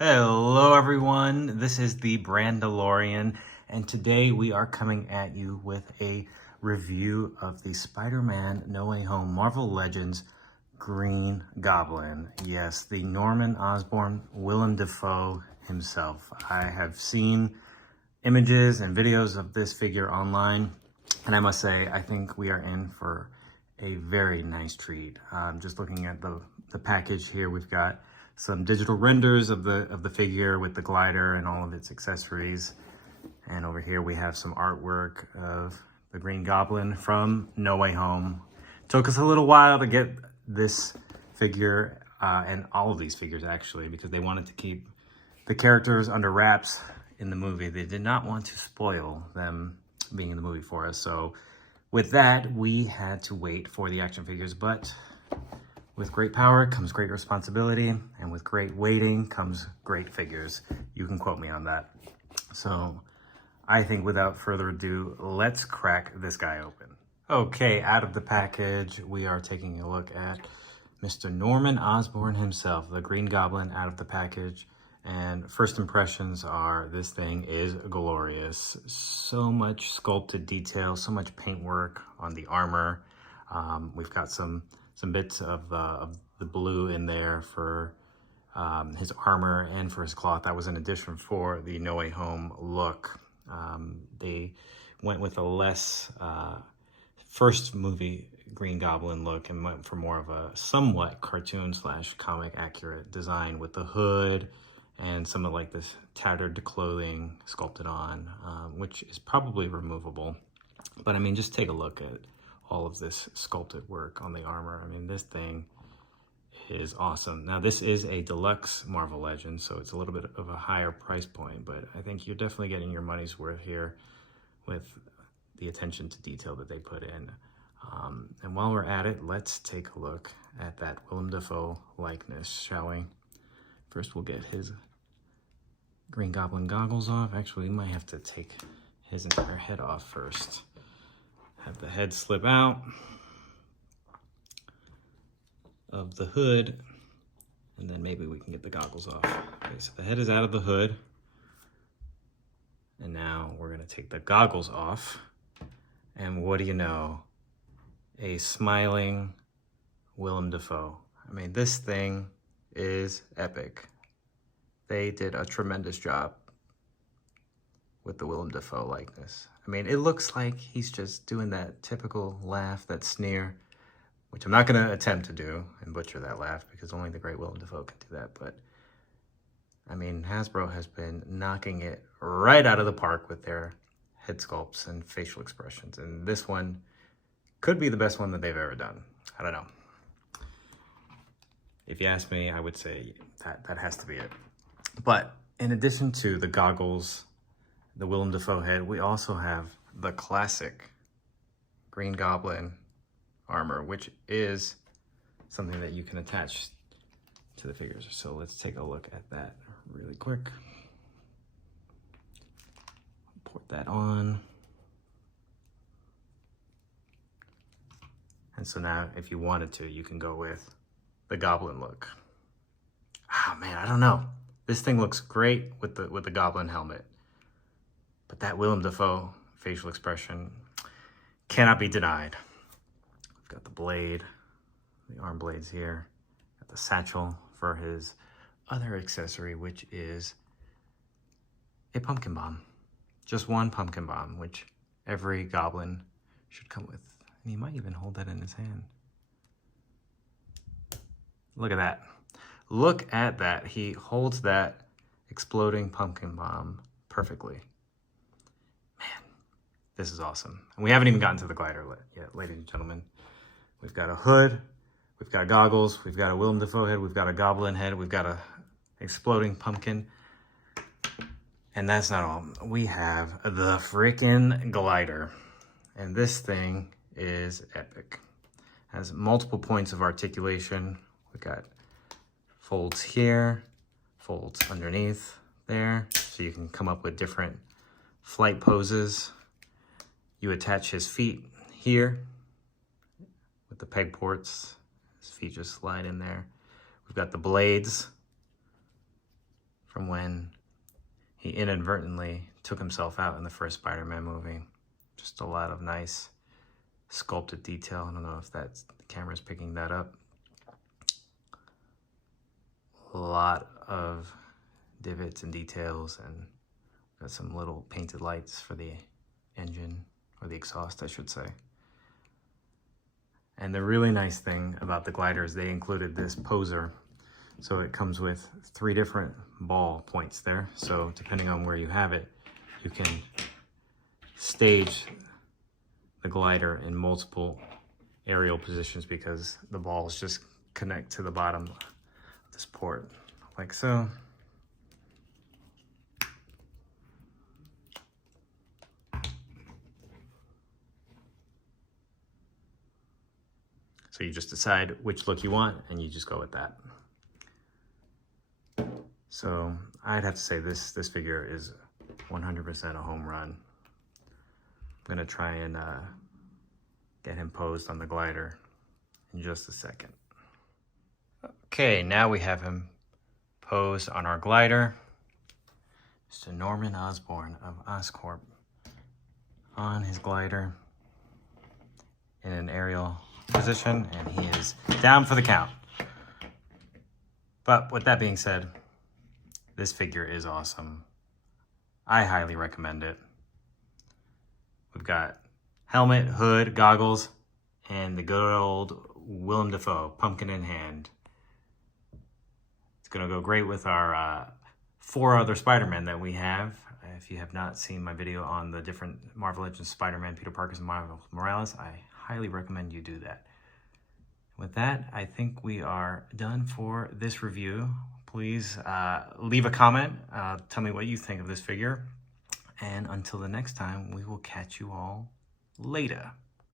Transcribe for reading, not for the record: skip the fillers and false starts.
Hello everyone, this is the Brandalorian, and today we are coming at you with a review of the Spider-Man No Way Home Marvel Legends Green Goblin. Yes, the Norman Osborn, Willem Dafoe himself. I have seen images and videos of this figure online, and I must say, I think we are in for a very nice treat. Just looking at the package here, we've got some digital renders of the figure with the glider and all of its accessories. And over here we have some artwork of the Green Goblin from No Way Home. Took us a little while to get this figure and all of these figures actually, because they wanted to keep the characters under wraps in the movie. They did not want to spoil them being in the movie for us. So with that, we had to wait for the action figures, but with great power comes great responsibility, and with great waiting comes great figures. You can quote me on that. So I think without further ado, let's crack this guy open. Okay, out of the package, we are taking a look at Mr. Norman Osborn himself, the Green Goblin, out of the package. And first impressions are, this thing is glorious. So much sculpted detail, so much paintwork on the armor. We've got some bits of the blue in there for his armor and for his cloth. That was an addition for the No Way Home look. They went with a less first movie Green Goblin look and went for more of a somewhat cartoon / comic accurate design with the hood and some of like this tattered clothing sculpted on, which is probably removable. But I mean, just take a look at all of this sculpted work on the armor. I mean, this thing is awesome. Now, this is a deluxe Marvel Legend, so it's a little bit of a higher price point, but I think you're definitely getting your money's worth here with the attention to detail that they put in. And while we're at it, let's take a look at that Willem Dafoe likeness, shall we? First, we'll get his Green Goblin goggles off. Actually, we might have to take his entire head off first. Have the head slip out of the hood, and then maybe we can get the goggles off. Okay, so the head is out of the hood, and now we're gonna take the goggles off, and what do you know? A smiling Willem Dafoe. I mean, this thing is epic. They did a tremendous job with the Willem Dafoe likeness. I mean, it looks like he's just doing that typical laugh, that sneer, which I'm not going to attempt to do and butcher that laugh because only the great Willem Dafoe can do that. But I mean, Hasbro has been knocking it right out of the park with their head sculpts and facial expressions. And this one could be the best one that they've ever done. I don't know. If you ask me, I would say that has to be it. But in addition to the goggles, the Willem Dafoe head, we also have the classic Green Goblin armor, which is something that you can attach to the figures. So let's take a look at that really quick. Put that on. And so now, if you wanted to, you can go with the Goblin look. Oh man, I don't know. This thing looks great with the Goblin helmet. But that Willem Dafoe facial expression cannot be denied. We've got the blade, the arm blades here, got the satchel for his other accessory, which is a pumpkin bomb. Just one pumpkin bomb, which every goblin should come with. And he might even hold that in his hand. Look at that. Look at that. He holds that exploding pumpkin bomb perfectly. This is awesome. And we haven't even gotten to the glider yet, ladies and gentlemen. We've got a hood, we've got goggles, we've got a Willem Dafoe head, we've got a Goblin head, we've got a exploding pumpkin. And that's not all. We have the freaking glider. And this thing is epic. Has multiple points of articulation. We've got folds here, folds underneath there. So you can come up with different flight poses. You attach his feet here with the peg ports. His feet just slide in there. We've got the blades from when he inadvertently took himself out in the first Spider-Man movie. Just a lot of nice sculpted detail. I don't know if the camera's picking that up. A lot of divots and details, and got some little painted lights for the engine, or the exhaust, I should say. And the really nice thing about the glider is they included this poser. So it comes with 3 different ball points there. So depending on where you have it, you can stage the glider in multiple aerial positions, because the balls just connect to the bottom of this port, like so. So you just decide which look you want, and you just go with that. So I'd have to say this figure is 100% a home run. I'm gonna try and get him posed on the glider in just a second. Okay, now we have him posed on our glider. Mr. Norman Osborn of Oscorp on his glider in an aerial position, and he is down for the count. But with that being said, this figure is awesome. I highly recommend it. We've got helmet, hood, goggles, and the good old Willem Dafoe, pumpkin in hand. It's gonna go great with our 4 other Spider-Man that we have. If you have not seen my video on the different Marvel Legends Spider-Man, Peter Parker's and Miles Morales, I highly recommend you do that. With that, I think we are done for this review. Please leave a comment. Tell me what you think of this figure. And until the next time, we will catch you all later.